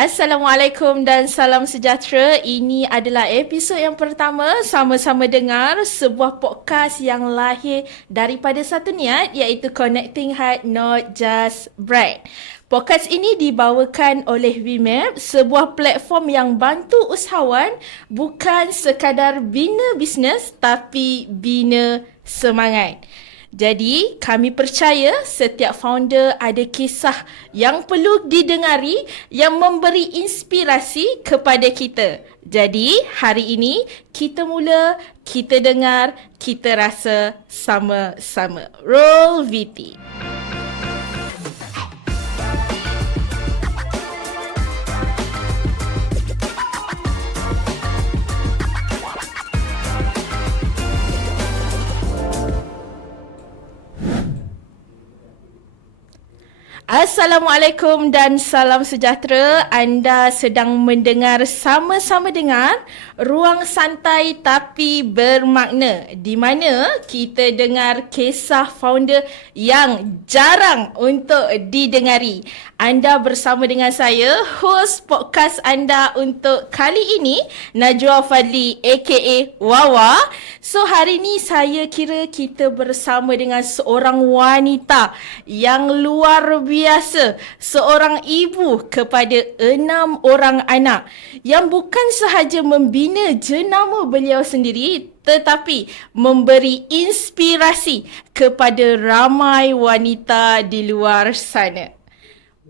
Assalamualaikum dan salam sejahtera. Ini adalah episod yang pertama sama-sama dengar sebuah podcast yang lahir daripada satu niat iaitu Connecting Heart Not Just Bright. Podcast ini dibawakan oleh VMAP, sebuah platform yang bantu usahawan bukan sekadar bina bisnes tapi bina semangat. Jadi, kami percaya setiap founder ada kisah yang perlu didengari yang memberi inspirasi kepada kita. Jadi, hari ini kita mula, kita dengar, kita rasa sama-sama. Roll VT. Assalamualaikum dan salam sejahtera. Anda sedang mendengar sama-sama dengar Ruang Santai Tapi Bermakna di mana kita dengar kisah founder yang jarang untuk didengari. Anda bersama dengan saya, host podcast anda untuk kali ini, Najwa Fadli aka Wawa. So hari ini saya kira kita bersama dengan seorang wanita yang luar biasa biasa seorang ibu kepada enam orang anak yang bukan sahaja membina jenama beliau sendiri tetapi memberi inspirasi kepada ramai wanita di luar sana.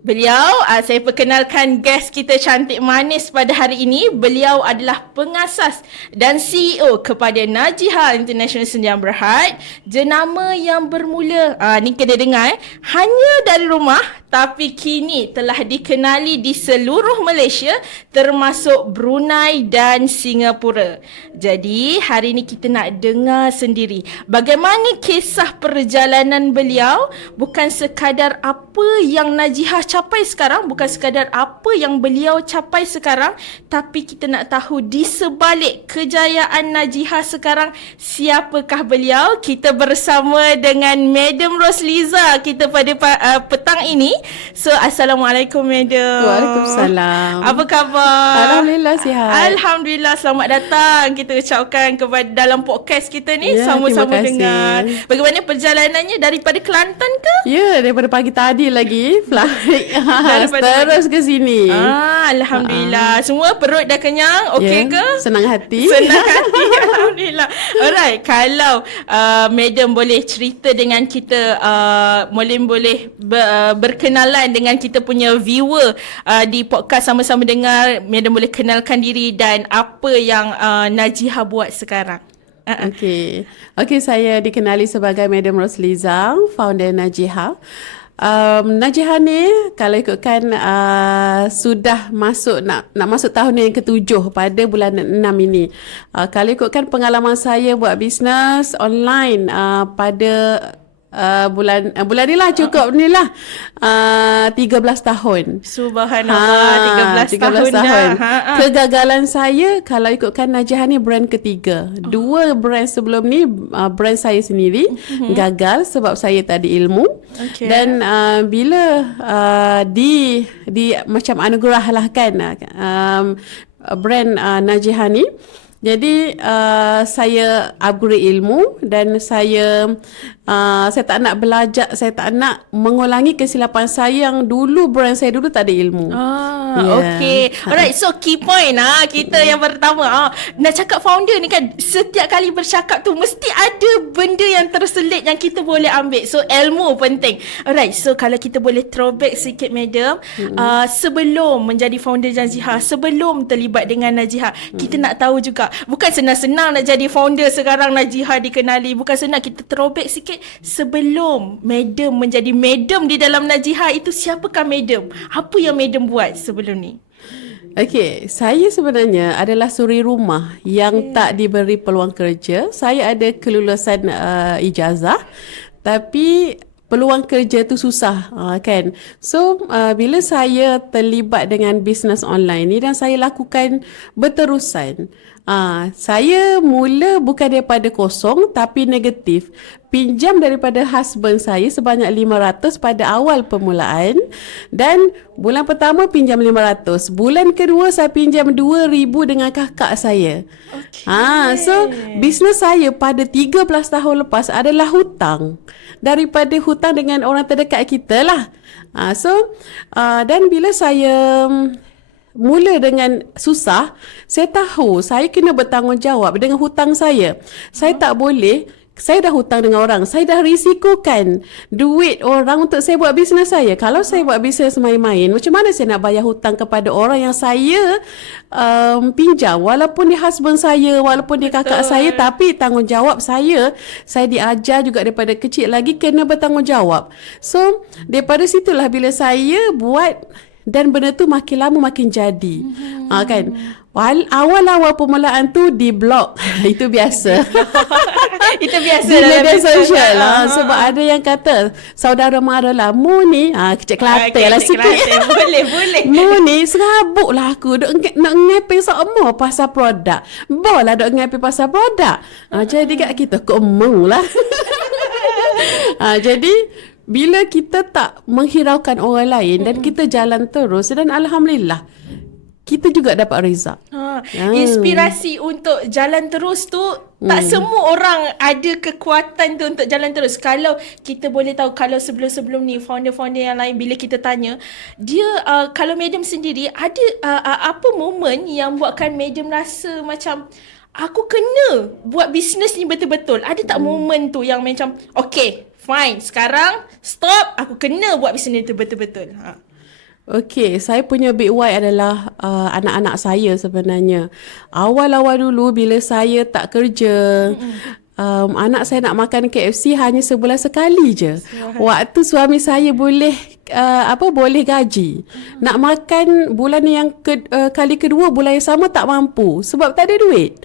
Beliau, uh, saya perkenalkan guest kita cantik manis pada hari ini. Beliau adalah pengasas dan CEO kepada Najiha International Senjam Berhad. Jenama yang bermula, uh, ni kena dengar eh, hanya dari rumah tapi kini telah dikenali di seluruh Malaysia termasuk Brunei dan Singapura. Jadi hari ini kita nak dengar sendiri bagaimana kisah perjalanan beliau bukan sekadar apa yang Najihah capai sekarang, bukan sekadar apa yang beliau capai sekarang tapi kita nak tahu di sebalik kejayaan Najihah sekarang siapakah beliau? Kita bersama dengan Madam Rosliza kita pada uh, petang ini So Assalamualaikum Madam Waalaikumsalam. Apa khabar? Alhamdulillah sihat. Alhamdulillah selamat datang. Kita ucapkan kepada dalam podcast kita ni Ya, Sama-sama dengar. Bagaimana perjalanannya? Daripada Kelantan ke? Ya daripada pagi tadi lagi. Flight Terus ke sini. Ah, Alhamdulillah. Semua perut dah kenyang? Okey Ya, ke? Senang hati. Senang hati Alhamdulillah. Alright Kalau uh, Madam boleh cerita dengan kita uh, Boleh boleh ber, uh, berkenalan dengan kita punya viewer uh, Di podcast sama-sama dengar Madam boleh kenalkan diri Dan apa yang uh, Najiha buat sekarang uh-uh. Okey. Okey, saya dikenali sebagai Madam Rosliza, founder Najiha. Um, Najiha ni kalau ikutkan uh, sudah masuk nak nak masuk tahun yang ketujuh pada bulan 6 ini. Uh, kalau ikutkan pengalaman saya buat bisnes online uh, pada uh, bulan uh, bulan ni lah cukup ni lah uh, 13 tahun. Subhanallah 13, 13 tahun, tahun. dah ha, ha. Kegagalan saya kalau ikutkan Najah ni brand ketiga. Oh. Dua brand sebelum ni uh, brand saya sendiri mm-hmm. gagal sebab saya tak ada ilmu. Okey. Dan uh, bila uh, di di macam anugerah lah kan uh, um, brand uh, Najah ni jadi uh, saya upgrade ilmu dan saya uh, saya tak nak belajar, saya tak nak mengulangi kesilapan saya yang dulu brand saya dulu tak ada ilmu. Ah, Yeah. okay. Alright, so key point ah kita yang pertama ah nak cakap founder ni kan setiap kali bercakap tu mesti ada benda yang terselit yang kita boleh ambil. So ilmu penting. Alright, so kalau kita boleh throwback sikit madam, mm-hmm. uh, sebelum menjadi founder Najiha, sebelum terlibat dengan Najiha, mm-hmm. kita nak tahu juga bukan senang-senang nak jadi founder sekarang Najiha dikenali, bukan senang kita throwback sikit sebelum madam menjadi madam di dalam Najiha itu siapakah madam? Apa yang madam buat sebelum ni? Okey, saya sebenarnya adalah suri rumah yang tak diberi peluang kerja. Saya ada kelulusan uh, ijazah tapi peluang kerja tu susah uh, kan. So uh, bila saya terlibat dengan bisnes online ni dan saya lakukan berterusan. Uh, saya mula bukan daripada kosong tapi negatif. Pinjam daripada husband saya sebanyak 500 pada awal permulaan dan bulan pertama pinjam 500. Bulan kedua saya pinjam 2000 dengan kakak saya. Okay. Ah, so bisnes saya pada 13 tahun lepas adalah hutang. Daripada hutang dengan orang terdekat kita lah. Ah, so uh, dan bila saya mula dengan susah, saya tahu saya kena bertanggungjawab dengan hutang saya. Saya tak boleh saya dah hutang dengan orang. Saya dah risikokan duit orang untuk saya buat bisnes saya. Kalau saya buat bisnes main-main, macam mana saya nak bayar hutang kepada orang yang saya um, pinjam? Walaupun dia husband saya, walaupun dia kakak saya, tapi tanggungjawab saya, saya diajar juga daripada kecil lagi kena bertanggungjawab. So, daripada situlah bila saya buat dan benda tu makin lama makin jadi. Hmm. Ha, kan? Awal-awal permulaan tu di blog. Itu biasa. Itu biasa di media sosial lah. lah. Ah. Sebab ada yang kata, saudara mara lah, mu ni, ha, kecik Kelantan Okay, lah sikit. Boleh, boleh. Mu ni serabut lah aku duk nge- nak ngepeng semua pasal produk. Bolah duk ngepeng pasal produk. Ha, jadi kat kita kemeng lah. ha, jadi bila kita tak menghiraukan orang lain dan kita jalan terus dan alhamdulillah kita juga dapat rezak. Ha, Ah. inspirasi untuk jalan terus tu tak Hmm. semua orang ada kekuatan tu untuk jalan terus. Kalau kita boleh tahu kalau sebelum-sebelum ni founder-founder yang lain bila kita tanya, dia uh, kalau Madam sendiri ada uh, uh, apa momen yang buatkan Madam rasa macam aku kena buat bisnes ni betul-betul. Ada tak Hmm. momen tu yang macam okay, fine, sekarang stop, aku kena buat bisnes ni betul-betul. Ha. Okey, saya punya big why adalah uh, anak-anak saya sebenarnya. Awal-awal dulu bila saya tak kerja, um, anak saya nak makan KFC hanya sebulan sekali je. Waktu suami saya boleh uh, apa boleh gaji. Nak makan bulan yang ke, uh, kali kedua bulan yang sama tak mampu sebab tak ada duit.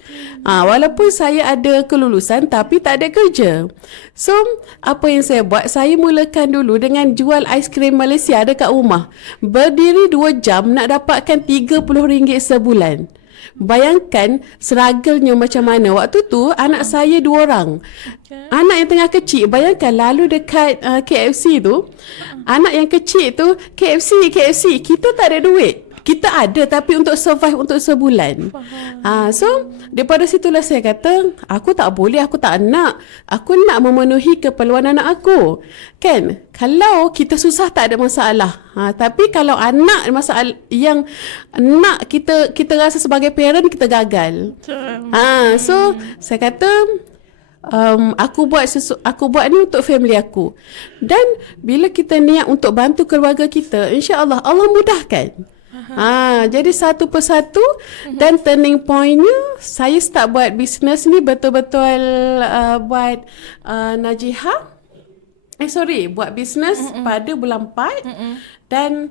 Ha, walaupun saya ada kelulusan tapi tak ada kerja. So, apa yang saya buat? Saya mulakan dulu dengan jual aiskrim Malaysia dekat rumah. Berdiri 2 jam nak dapatkan RM30 sebulan. Bayangkan struggle-nya macam mana. Waktu tu anak saya dua orang. Okay. Anak yang tengah kecil, bayangkan lalu dekat uh, KFC tu, anak yang kecil tu, KFC, KFC, kita tak ada duit. Kita ada tapi untuk survive untuk sebulan. Ah, so daripada situlah saya kata, aku tak boleh, aku tak nak. Aku nak memenuhi keperluan anak aku. Kan? Kalau kita susah tak ada masalah. Ha, tapi kalau anak masalah yang nak kita kita rasa sebagai parent kita gagal. Ha, so saya kata um, aku buat sesu- aku buat ni untuk family aku. Dan bila kita niat untuk bantu keluarga kita, insya-Allah Allah mudahkan. Ha, jadi satu persatu dan turning pointnya saya start buat bisnes ni betul-betul uh, buat uh, Najiha Eh sorry, buat bisnes pada bulan 4 dan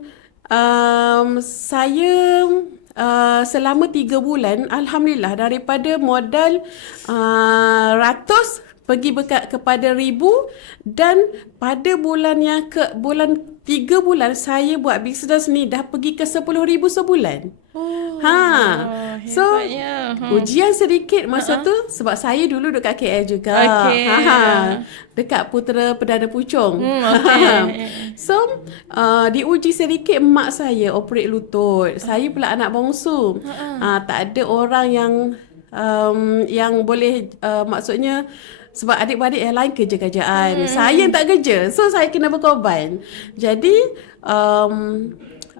um, saya uh, selama 3 bulan alhamdulillah daripada modal uh, ratus pergi bekat kepada ribu dan pada bulan yang ke bulan 3 bulan saya buat bisnes ni dah pergi ke 10 ribu sebulan. Oh, Ha. So. Ha. ujian sedikit masa uh-huh. tu sebab saya dulu dekat KL juga. Okey. Ha. Dekat Putera Perdana Puchong. Hmm, okey. so uh, diuji sedikit mak saya operate lutut. Saya pula anak bongsu. Uh-huh. Uh, tak ada orang yang um, yang boleh uh, maksudnya sebab adik-adik yang lain kerja-kerjaan. Hmm. Saya yang tak kerja. So saya kena berkorban. Jadi um,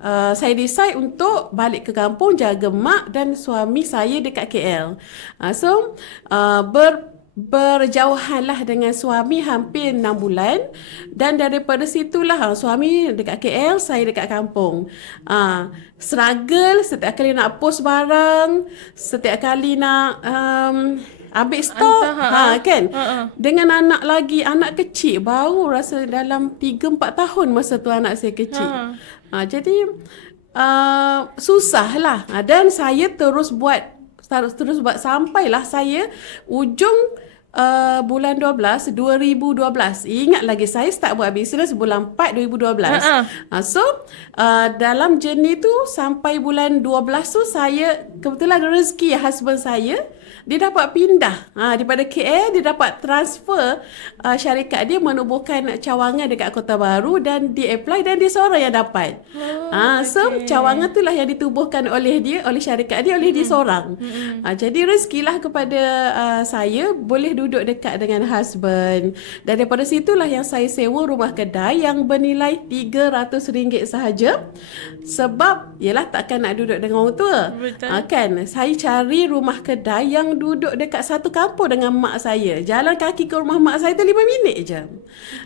Uh, saya decide untuk balik ke kampung jaga mak dan suami saya dekat KL. Uh, so uh, ber berjauhan lah dengan suami hampir 6 bulan dan daripada situlah uh, suami dekat KL saya dekat kampung. Uh, struggle setiap kali nak post barang, setiap kali nak um, ambil stok Hantar, ha, ha. kan Ha, ha. dengan anak lagi anak kecil baru rasa dalam 3 4 tahun masa tu anak saya kecil. Ha. Ha, jadi uh, susah lah ha, dan saya terus buat terus terus buat sampailah saya ujung uh, bulan 12 2012. Ingat lagi saya start buat bisnes bulan 4 2012. Ha-ha. Uh, so uh, dalam journey tu sampai bulan 12 tu saya kebetulan rezeki husband saya dia dapat pindah ha, daripada KL dia dapat transfer uh, syarikat dia menubuhkan cawangan dekat Kota Baru dan dia apply dan dia seorang yang dapat. Oh, ha, so cawangan tu lah yang ditubuhkan oleh dia oleh syarikat dia oleh mm-hmm. dia seorang. Mm-hmm. Ha, jadi rezekilah kepada uh, saya boleh duduk dekat dengan husband dan daripada situlah yang saya sewa rumah kedai yang bernilai RM300 sahaja sebab yalah takkan nak duduk dengan orang tua. Betul. Ha, kan saya cari rumah kedai yang duduk dekat satu kampung dengan mak saya. Jalan kaki ke rumah mak saya tu lima minit je.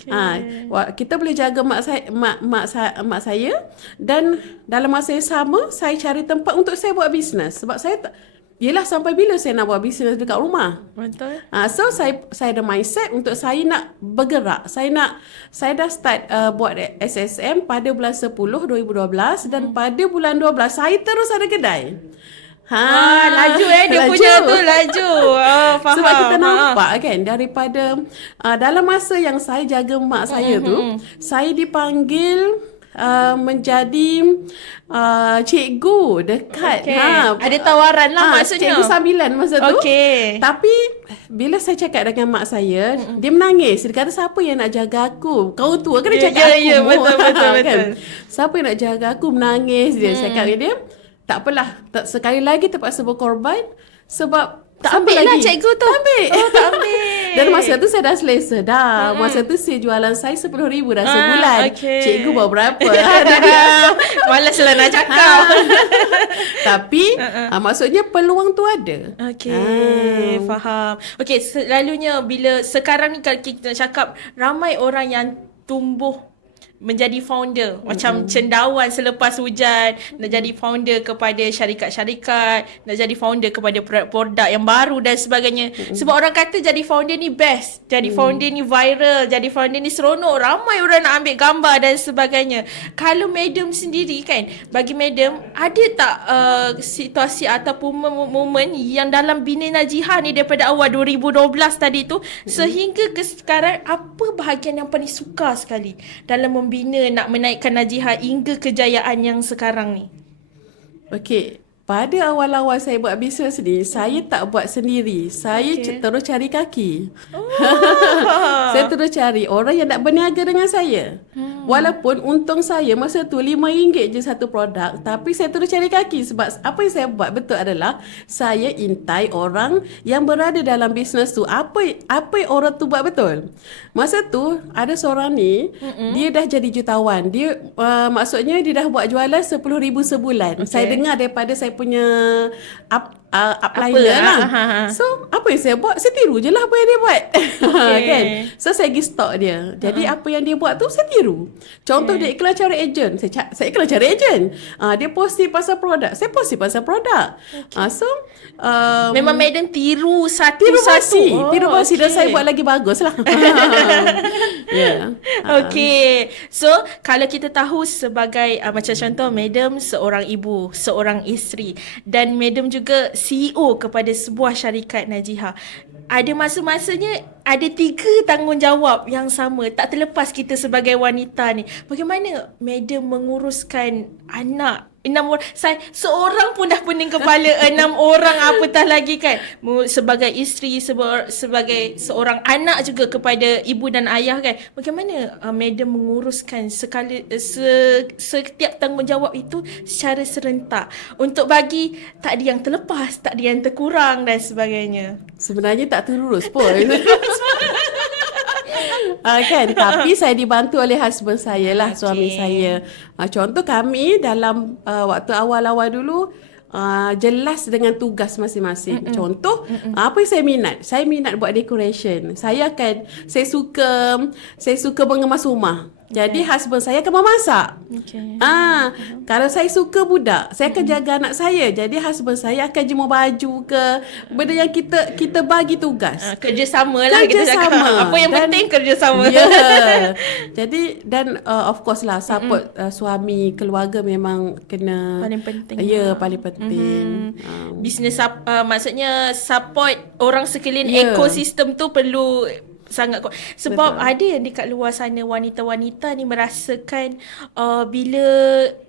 Okay. Ha, kita boleh jaga mak saya mak mak saya, mak saya dan dalam masa yang sama saya cari tempat untuk saya buat bisnes sebab saya tak Yelah sampai bila saya nak buat bisnes dekat rumah. Betul. Ha, so saya saya ada mindset untuk saya nak bergerak. Saya nak saya dah start uh, buat SSM pada bulan 10 2012 dan hmm. pada bulan 12 saya terus ada kedai. Ha, ah, laju eh dia laju. punya tu laju. Oh, faham. Sebab kita nampak ha. kan daripada uh, dalam masa yang saya jaga mak saya mm-hmm. tu, saya dipanggil uh, menjadi uh, cikgu dekat okay. ha ada tawaran lah ha, maksudnya cikgu sambilan masa tu okay. tapi bila saya cakap dengan mak saya mm-hmm. dia menangis dia kata siapa yang nak jaga aku kau tua kena yeah, cakap yeah, aku yeah, betul betul betul kan? siapa yang nak jaga aku menangis dia mm. cakap dia tak apalah tak sekali lagi terpaksa berkorban sebab tak ambil lah lagi. cikgu tu. Tak ambil. Oh, tak ambil. Dan masa tu saya dah selesa dah. Hmm. Masa tu saya jualan saya RM10,000 dah ah, sebulan. Okay. Cikgu bawa berapa? Malas lah nak cakap. Ha. Tapi uh-uh. ha, maksudnya peluang tu ada. Okay. Ha. Faham. Okay, selalunya bila sekarang ni kalau kita nak cakap ramai orang yang tumbuh menjadi founder mm-hmm. macam cendawan selepas hujan nak jadi founder kepada syarikat-syarikat nak jadi founder kepada produk-produk yang baru dan sebagainya mm-hmm. sebab orang kata jadi founder ni best jadi mm-hmm. founder ni viral jadi founder ni seronok ramai orang nak ambil gambar dan sebagainya kalau madam sendiri kan bagi madam ada tak uh, situasi ataupun momen yang dalam bina Najihah ni daripada awal 2012 tadi tu mm-hmm. sehingga ke sekarang apa bahagian yang paling suka sekali dalam membina nak menaikkan Najihah hingga kejayaan yang sekarang ni? Okey, pada awal-awal saya buat bisnes ni, saya tak buat sendiri. Saya okay. terus cari kaki. Oh. saya terus cari orang yang nak berniaga dengan saya. Hmm. Walaupun untung saya masa tu RM5 je satu produk, tapi saya terus cari kaki sebab apa yang saya buat betul adalah saya intai orang yang berada dalam bisnes tu. Apa apa orang tu buat betul. Masa tu ada seorang ni, Mm-mm. dia dah jadi jutawan. Dia uh, maksudnya dia dah buat jualan RM10,000 sebulan. Okay. Saya dengar daripada saya punya up, uh, upliner lah. Ha, ha. So, apa yang saya buat? Saya tiru je lah apa yang dia buat. Okay. kan? So, saya pergi stok dia. Jadi, uh-huh. apa yang dia buat tu, saya tiru. Contoh okay. dia iklan cara ejen. Saya, saya iklan cara ejen. Uh, dia posting pasal produk. Saya posting pasal produk. Okay. Uh, so, um, Memang madam tiru satu-satu. Tiru basi. Oh, tiru basi. Okay. Dan saya buat lagi bagus lah. yeah. Uh. Okay. So, kalau kita tahu sebagai, uh, macam contoh, madam seorang ibu, seorang isteri. Dan madam juga CEO kepada sebuah syarikat Najihah. Ada masa-masanya ada tiga tanggungjawab yang sama. Tak terlepas kita sebagai wanita ni. Bagaimana madam menguruskan anak enam orang saya seorang pun dah pening kepala enam orang apatah lagi kan? Sebagai isteri sebagai, sebagai seorang anak juga kepada ibu dan ayah kan? Bagaimana uh, madam menguruskan sekali se, setiap tanggungjawab itu secara serentak? Untuk bagi tak ada yang terlepas tak ada yang terkurang dan sebagainya. Sebenarnya tak terurus pun uh, kan tapi saya dibantu oleh husband saya lah okay. suami saya uh, contoh kami dalam uh, waktu awal-awal dulu Uh, jelas dengan tugas masing-masing. Mm-mm. Contoh, Mm-mm. apa yang saya minat? Saya minat buat decoration. Saya akan saya suka saya suka mengemas rumah. Jadi husband saya akan memasak. Okay. Ah, kalau saya suka budak, saya akan jaga anak saya. Jadi husband saya akan jemur baju ke benda yang kita kita bagi tugas. Uh, kerjasama lah kita cakap. Apa yang Dan- penting kerjasama. Ya. Jadi dan uh, of course lah support uh, suami, keluarga memang kena Paling penting Ya, lah. paling penting. Um, Bisnes sup- uh, maksudnya support orang sekeliling Ya. ekosistem tu perlu sangat kuat. Sebab Betul. ada yang dekat luar sana wanita-wanita ni merasakan uh, bila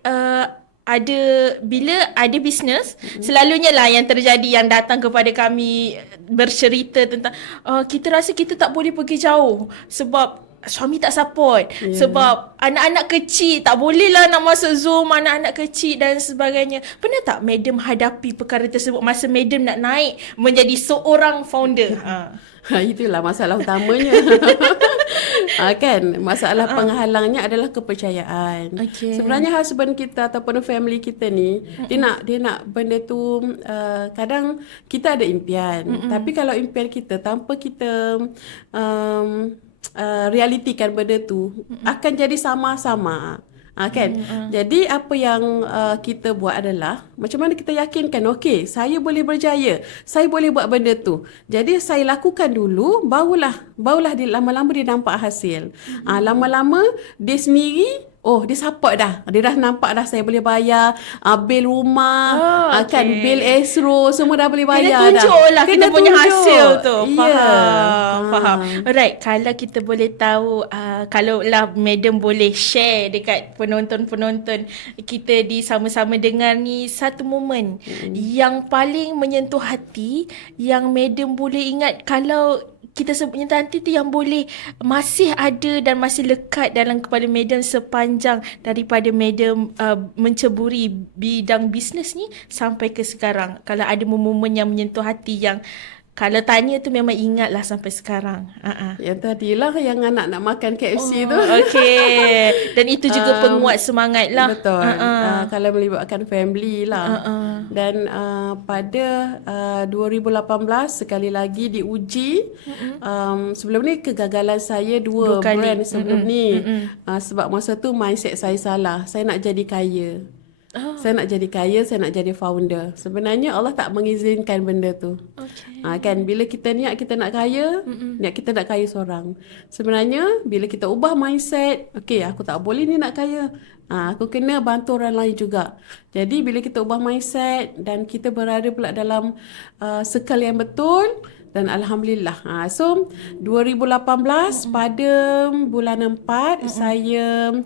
uh, ada bila ada bisnes mm-hmm. selalunya lah yang terjadi yang datang kepada kami bercerita tentang uh, kita rasa kita tak boleh pergi jauh sebab suami tak support yeah. sebab anak-anak kecil tak boleh lah nak masuk Zoom anak-anak kecil dan sebagainya. Pernah tak madam hadapi perkara tersebut masa madam nak naik menjadi seorang founder? ha. Ha, itulah masalah utamanya. ha, kan? Masalah penghalangnya adalah kepercayaan. Okey. Sebenarnya husband kita ataupun family kita ni, dia nak dia nak benda tu uh, kadang kita ada impian. Tapi kalau impian kita tanpa kita um, uh, realitikan benda tu akan jadi sama-sama. Ha, kan? Mm, Jadi apa yang uh, kita buat adalah macam mana kita yakinkan okey saya boleh berjaya. Saya boleh buat benda tu. Jadi saya lakukan dulu barulah barulah dia lama-lama dia nampak hasil. Mm. Ha, lama-lama dia sendiri Oh, dia support dah. Dia dah nampak dah saya boleh bayar uh, bil rumah, Oh, oh, kan okey. bil esro semua dah boleh bayar Kena tunjuk dah. lah kita punya tunjuk. hasil tu. Ya. Faham. Ah. Faham. Alright, kalau kita boleh tahu, uh, kalau lah madam boleh share dekat penonton-penonton kita di sama-sama dengar ni satu momen hmm. yang paling menyentuh hati yang madam boleh ingat kalau kita sebutnya nanti tu yang boleh masih ada dan masih lekat dalam kepala madam sepanjang daripada madam uh, menceburi bidang bisnes ni sampai ke sekarang. Kalau ada momen yang menyentuh hati yang kalau tanya tu memang ingat lah sampai sekarang. Uh-uh. Yang tadilah yang anak nak makan KFC tu. Okay. Dan itu juga Um, penguat semangat lah. Betul. Uh-uh. Uh, kalau melibatkan family lah. Uh-uh. Dan uh, pada uh, 2018 sekali lagi diuji. Uh-uh. Um, sebelum ni kegagalan saya dua, Dua kali. brand sebelum Mm-mm. ni. Mm-mm. Uh, sebab masa tu mindset saya salah. Saya nak jadi kaya. Oh. Saya nak jadi kaya, saya nak jadi founder. Sebenarnya Allah tak mengizinkan benda tu. Okay. Ha, kan bila kita niat kita nak kaya, Mm-mm. niat kita nak kaya seorang. Sebenarnya bila kita ubah mindset, okey aku tak boleh ni nak kaya. Ha, aku kena bantu orang lain juga. Jadi bila kita ubah mindset dan kita berada pula dalam uh, circle yang betul dan alhamdulillah. Ha, so 2018 Mm-mm. pada bulan 4 Mm-mm. saya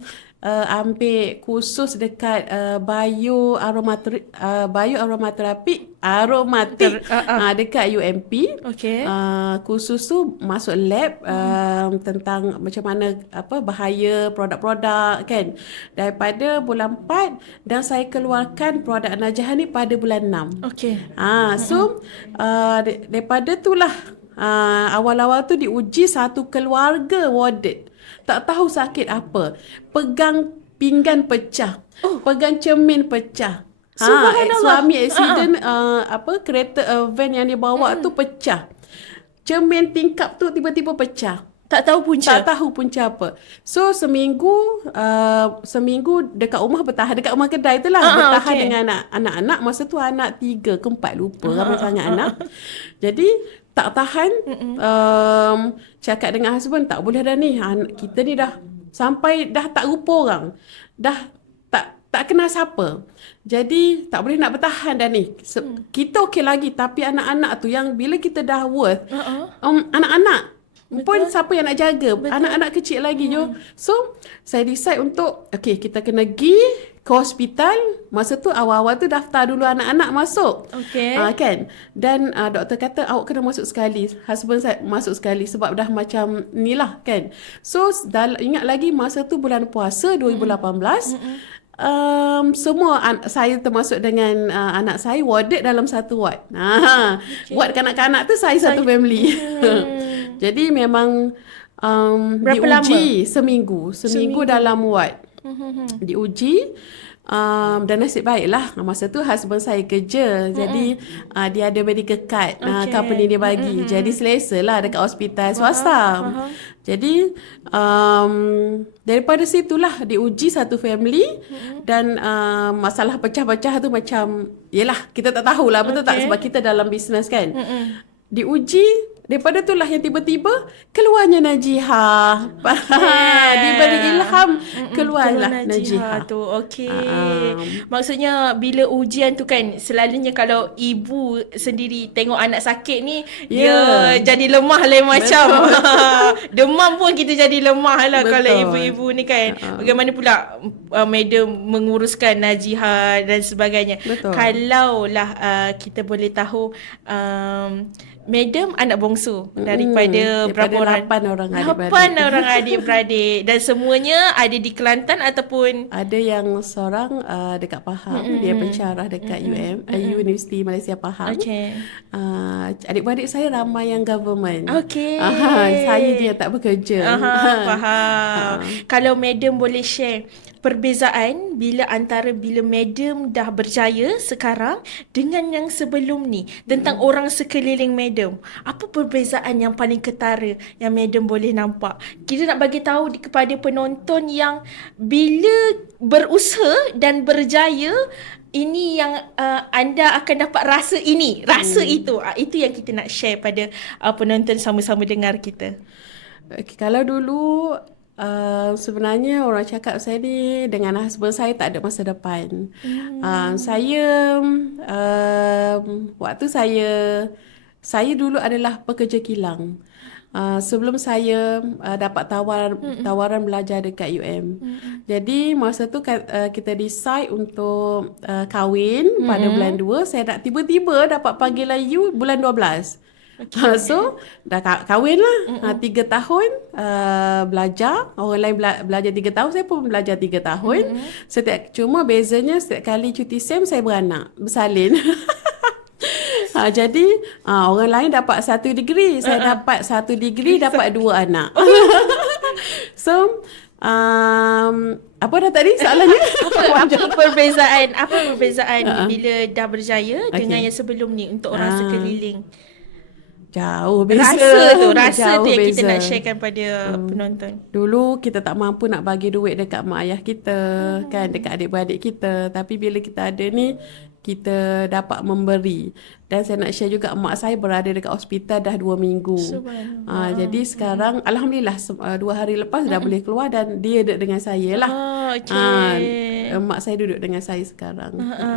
uh, ambil kursus dekat uh, bio aromaterapi uh, bio aromaterapi aromatik Ter- uh, uh. uh, dekat UMP. Okay. Uh, kursus tu masuk lab um, tentang macam mana apa bahaya produk-produk kan. Daripada bulan 4 dan saya keluarkan produk Najah ni pada bulan 6. Okay. Ah, so uh, daripada itulah uh, awal-awal tu diuji satu keluarga warded. Tak tahu sakit apa. Pegang pinggan pecah. Oh. Pegang cermin pecah. Ha, suami accident uh, apa kereta uh, van yang dia bawa tu pecah. Cermin tingkap tu tiba-tiba pecah. Tak tahu punca. Tak tahu punca apa. So seminggu uh, seminggu dekat rumah bertahan dekat rumah kedai tu lah Ah, bertahan okey. dengan anak anak-anak masa tu anak tiga ke empat lupa ramai sangat anak. Jadi tak tahan um, cakap dengan husband tak boleh dah ni An- kita ni dah sampai dah tak rupa orang. Dah tak tak kenal siapa. Jadi tak boleh nak bertahan dah ni. Se- Kita okey lagi tapi anak-anak tu yang bila kita dah worth Uh-uh. um, anak-anak pun siapa yang nak jaga anak-anak kecil lagi jo so saya decide untuk okay kita kena pergi ke hospital masa tu awal-awal tu daftar dulu anak-anak masuk Okay. Ah kan dan uh, doktor kata awak kena masuk sekali husband saya masuk sekali sebab dah macam ni lah kan so dal- ingat lagi masa tu bulan puasa 2018 Um, semua an- saya termasuk dengan uh, anak saya warded dalam satu ward. Ha, okay. Ward kanak-kanak tu saya satu family. Jadi memang um, Berapa diuji seminggu, seminggu Seminggu. dalam ward. Diuji Um, dan nasib baiklah masa tu husband saya kerja. Mm-hmm. Jadi uh, dia ada medical card okay. uh, company dia bagi. Mm-hmm. Jadi selesa lah dekat hospital swasta. Uh-huh. Jadi um, daripada situlah diuji satu family mm-hmm. dan uh, masalah pecah-pecah tu macam yelah kita tak tahulah betul okay. tak sebab kita dalam bisnes kan. Mm-hmm. Diuji Daripada itulah yang tiba-tiba keluarnya Najiha. Yeah. Diberi ilham keluarlah Keluar Najiha. Najiha tu. Okey. Um. Maksudnya bila ujian tu kan selalunya kalau ibu sendiri tengok anak sakit ni yeah. dia jadi lemah lain macam. Demam pun kita jadi lemah lah Betul. kalau ibu-ibu ni kan. Uh. Bagaimana pula uh, madam menguruskan Najiha dan sebagainya. Betul. Kalau lah uh, kita boleh tahu um, Madam anak bongsu hmm, daripada, daripada berapa orang? Lapan orang adik-beradik. Lapan orang adik-beradik. Dan semuanya ada di Kelantan ataupun? Ada yang seorang uh, dekat Pahang. Mm-hmm. Dia pencarah dekat mm-hmm. UM, uh, Universiti Malaysia Pahang. Okay. Uh, adik-beradik saya ramai yang government. Okay. Uh, saya dia tak bekerja. Uh-huh, faham. Uh. Kalau Madam boleh share perbezaan bila antara bila madam dah berjaya sekarang dengan yang sebelum ni tentang hmm. orang sekeliling madam. Apa perbezaan yang paling ketara yang madam boleh nampak? Kita nak bagi tahu kepada penonton yang bila berusaha dan berjaya ini yang uh, anda akan dapat rasa ini, rasa hmm. itu. Uh, itu yang kita nak share pada uh, penonton sama-sama dengar kita. Okay, kalau dulu Uh, sebenarnya orang cakap saya ni dengan husband saya tak ada masa depan. Hmm. Uh, saya uh, waktu saya saya dulu adalah pekerja kilang. Uh, sebelum saya uh, dapat tawaran hmm. tawaran belajar dekat UM. Hmm. Jadi masa tu uh, kita decide untuk uh, kahwin hmm. pada bulan 2, saya nak tiba-tiba dapat panggilan you bulan 12. Okay. Ha, so dah kahwin lah ha, tiga tahun uh, belajar orang lain bela- belajar tiga tahun saya pun belajar tiga tahun mm-hmm. setiap cuma bezanya setiap kali cuti sem saya beranak bersalin ha, jadi uh, orang lain dapat satu degree saya uh-uh. dapat satu degree dapat dua anak so um, apa dah tadi soalannya apa, apa perbezaan apa perbezaan uh-uh. bila dah berjaya okay. dengan yang sebelum ni untuk orang uh. sekeliling Jauh beza. Rasa tu, rasa Jauh tu yang beza. kita nak sharekan pada hmm. penonton. Dulu kita tak mampu nak bagi duit dekat mak ayah kita, hmm. kan, dekat adik-beradik kita. Tapi bila kita ada ni, kita dapat memberi. Dan saya nak share juga mak saya berada dekat hospital dah dua minggu. Ha, jadi sekarang Alhamdulillah uh, dua hari lepas dah boleh keluar dan dia duduk dengan saya lah. Oh, okay. ha, mak saya duduk dengan saya sekarang. Ha, ha.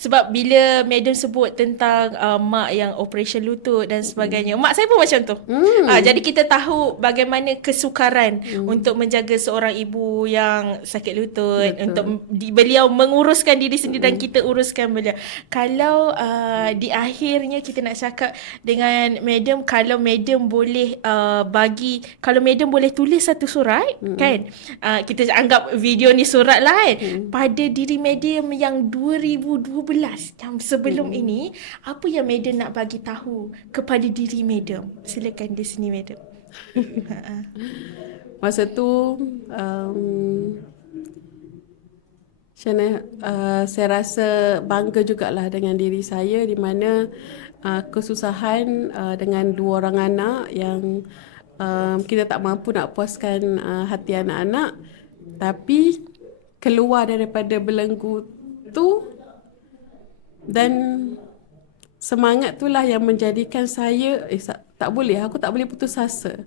Sebab bila madam sebut tentang uh, mak yang operation lutut dan sebagainya. Mak saya pun macam tu. Hmm. Ha, jadi kita tahu bagaimana kesukaran hmm. untuk menjaga seorang ibu yang sakit lutut. Betul. Untuk di, beliau menguruskan diri sendiri hmm. dan kita uruskan beliau. Kalau uh, di akhir akhirnya kita nak cakap dengan madam kalau madam boleh uh, bagi kalau madam boleh tulis satu surat mm-hmm. kan uh, kita anggap video ni surat lah kan mm-hmm. pada diri madam yang 2012 yang sebelum mm-hmm. ini apa yang madam nak bagi tahu kepada diri madam silakan di sini madam masa tu um, Shana, uh, saya rasa bangga jugalah dengan diri saya di mana uh, kesusahan uh, dengan dua orang anak yang uh, kita tak mampu nak puaskan uh, hati anak-anak. Tapi keluar daripada belenggu tu dan semangat itulah yang menjadikan saya eh, tak boleh aku tak boleh putus asa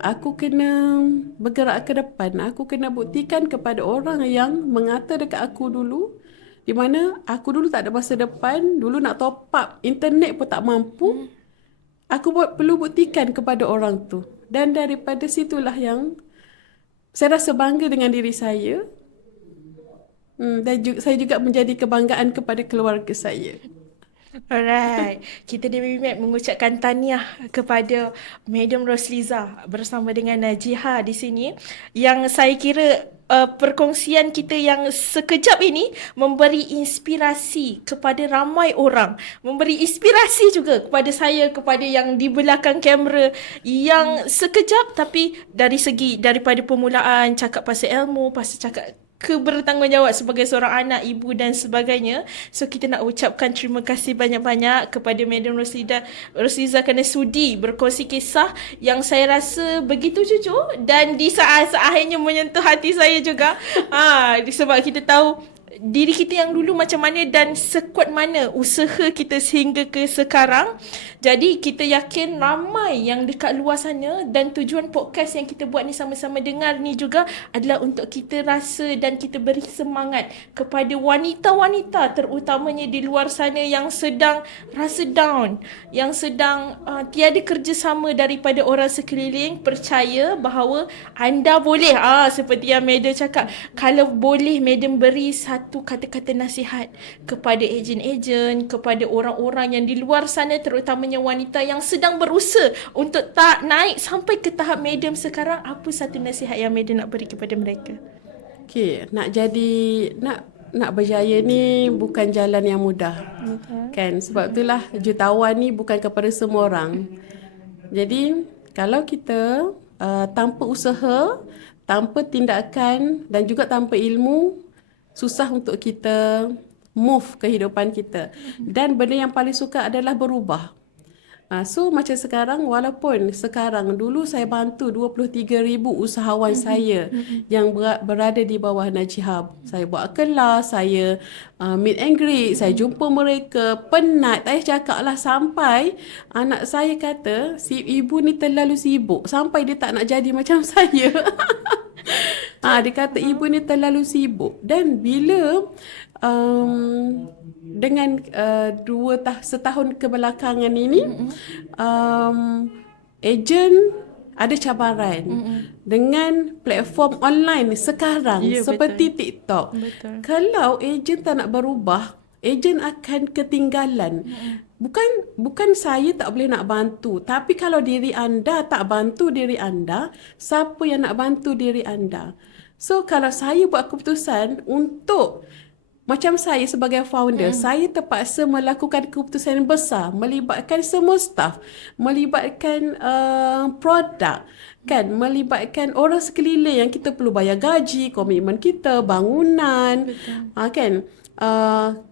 aku kena bergerak ke depan. Aku kena buktikan kepada orang yang mengata dekat aku dulu di mana aku dulu tak ada masa depan, dulu nak top up internet pun tak mampu. Aku buat perlu buktikan kepada orang tu. Dan daripada situlah yang saya rasa bangga dengan diri saya. Hmm, dan juga, saya juga menjadi kebanggaan kepada keluarga saya. Alright. Kita di BBMAP mengucapkan tahniah kepada Madam Rosliza bersama dengan Najiha di sini yang saya kira uh, perkongsian kita yang sekejap ini memberi inspirasi kepada ramai orang. Memberi inspirasi juga kepada saya, kepada yang di belakang kamera yang sekejap tapi dari segi daripada permulaan cakap pasal ilmu, pasal cakap kebertanggungjawab sebagai seorang anak, ibu dan sebagainya. So kita nak ucapkan terima kasih banyak-banyak kepada Madam Rosida Rosliza kerana sudi berkongsi kisah yang saya rasa begitu jujur dan di saat-saat akhirnya menyentuh hati saya juga. ha, sebab kita tahu diri kita yang dulu macam mana dan sekuat mana usaha kita sehingga ke sekarang. Jadi kita yakin ramai yang dekat luar sana dan tujuan podcast yang kita buat ni sama-sama dengar ni juga adalah untuk kita rasa dan kita beri semangat kepada wanita-wanita terutamanya di luar sana yang sedang rasa down, yang sedang uh, tiada kerjasama daripada orang sekeliling. Percaya bahawa anda boleh, ah seperti yang Madam cakap, kalau boleh Madam beri satu kata-kata nasihat kepada ejen-ejen, kepada orang-orang yang di luar sana terutamanya wanita yang sedang berusaha untuk tak naik sampai ke tahap medium sekarang, apa satu nasihat yang Madam nak beri kepada mereka? Okey, nak jadi nak nak berjaya ni bukan jalan yang mudah. Okay. Kan? Sebab itulah jutawan ni bukan kepada semua orang. Jadi, kalau kita uh, tanpa usaha, tanpa tindakan dan juga tanpa ilmu, susah untuk kita move kehidupan kita. Dan benda yang paling suka adalah berubah. Uh, so macam sekarang walaupun sekarang dulu saya bantu 23,000 usahawan mm-hmm. saya mm-hmm. yang ber- berada di bawah Najihab. Saya buat kelas, saya uh, meet and greet, mm-hmm. saya jumpa mereka, penat. Saya cakap lah sampai anak saya kata si ibu ni terlalu sibuk sampai dia tak nak jadi macam saya. Ah, dia kata ibu ni terlalu sibuk dan bila um, dengan uh, dua tah setahun kebelakangan ini um, ejen ada cabaran mm-hmm. dengan platform online sekarang yeah, seperti betul. TikTok. Betul. Kalau ejen tak nak berubah, ejen akan ketinggalan. Mm-hmm. Bukan bukan saya tak boleh nak bantu, tapi kalau diri anda tak bantu diri anda, siapa yang nak bantu diri anda? So kalau saya buat keputusan untuk macam saya sebagai founder, hmm. saya terpaksa melakukan keputusan yang besar, melibatkan semua staff, melibatkan uh, produk, kan, melibatkan orang sekeliling yang kita perlu bayar gaji, komitmen kita, bangunan, uh, kan. Uh,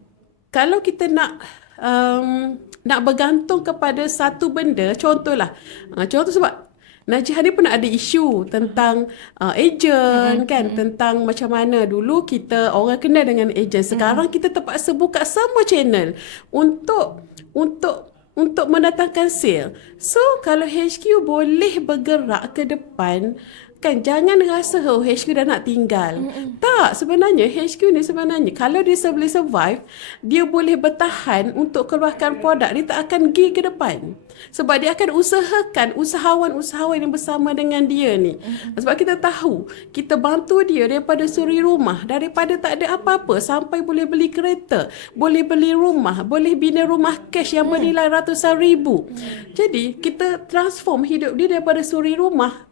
kalau kita nak um, nak bergantung kepada satu benda, contohlah, uh, contoh sebab Najih ni pernah ada isu tentang uh, ejen hmm. kan hmm. tentang macam mana dulu kita orang kenal dengan ejen sekarang hmm. kita terpaksa buka semua channel untuk untuk untuk mendatangkan sale. So kalau HQ boleh bergerak ke depan Kan jangan rasa oh HQ dah nak tinggal. Mm-mm. Tak, sebenarnya HQ ni sebenarnya kalau dia boleh survive, dia boleh bertahan untuk keluarkan produk, dia tak akan pergi ke depan. Sebab dia akan usahakan usahawan-usahawan yang bersama dengan dia ni. Mm-hmm. Sebab kita tahu, kita bantu dia daripada suri rumah, daripada tak ada apa-apa sampai boleh beli kereta, boleh beli rumah, boleh bina rumah cash yang mm. bernilai ratusan ribu. Mm. Jadi, kita transform hidup dia daripada suri rumah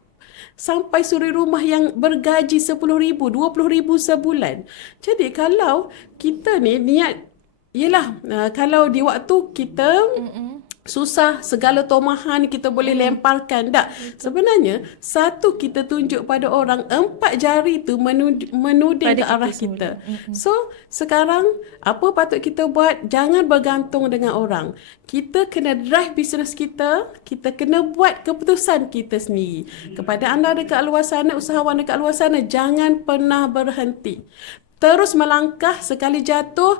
sampai suri rumah yang bergaji RM10,000, RM20,000 sebulan. Jadi kalau kita ni niat, yelah uh, kalau di waktu kita... Mm-mm susah segala tomahan kita boleh hmm. lemparkan. Tak sebenarnya satu kita tunjuk pada orang empat jari tu menuding, menuding ke arah kita, kita. Hmm. so sekarang apa patut kita buat? Jangan bergantung dengan orang. Kita kena drive bisnes kita kita kena buat keputusan kita sendiri. Kepada anda dekat luar sana usahawan dekat luar sana jangan pernah berhenti terus melangkah sekali jatuh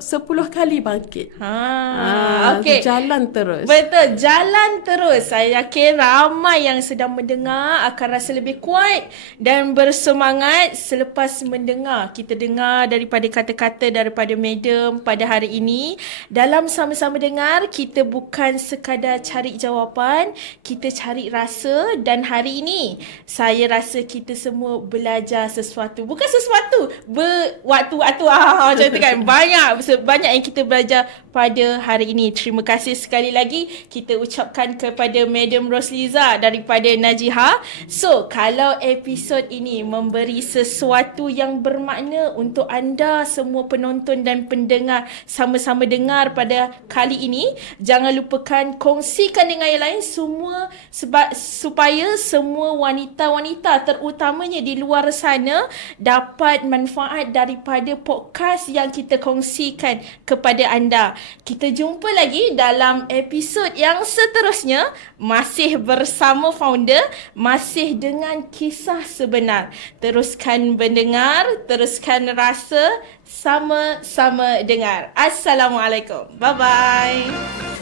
sepuluh kali bangkit. Ha, ha okey. Jalan terus. Betul, jalan terus. Saya yakin ramai yang sedang mendengar akan rasa lebih kuat dan bersemangat selepas mendengar. Kita dengar daripada kata-kata daripada medium pada hari ini. Dalam sama-sama dengar, kita bukan sekadar cari jawapan, kita cari rasa dan hari ini saya rasa kita semua belajar sesuatu. Bukan sesuatu, ber berwaktu-waktu ah, macam tu kan. Banyak banyak yang kita belajar pada hari ini. Terima kasih sekali lagi kita ucapkan kepada Madam Rosliza daripada Najiha. So, kalau episod ini memberi sesuatu yang bermakna untuk anda semua penonton dan pendengar sama-sama dengar pada kali ini, jangan lupakan kongsikan dengan yang lain semua sebab supaya semua wanita-wanita terutamanya di luar sana dapat manfaat daripada podcast yang kita kongsikan kepada anda. Kita jumpa lagi dalam episod yang seterusnya masih bersama founder, masih dengan kisah sebenar. Teruskan mendengar, teruskan rasa, sama-sama dengar. Assalamualaikum. Bye-bye.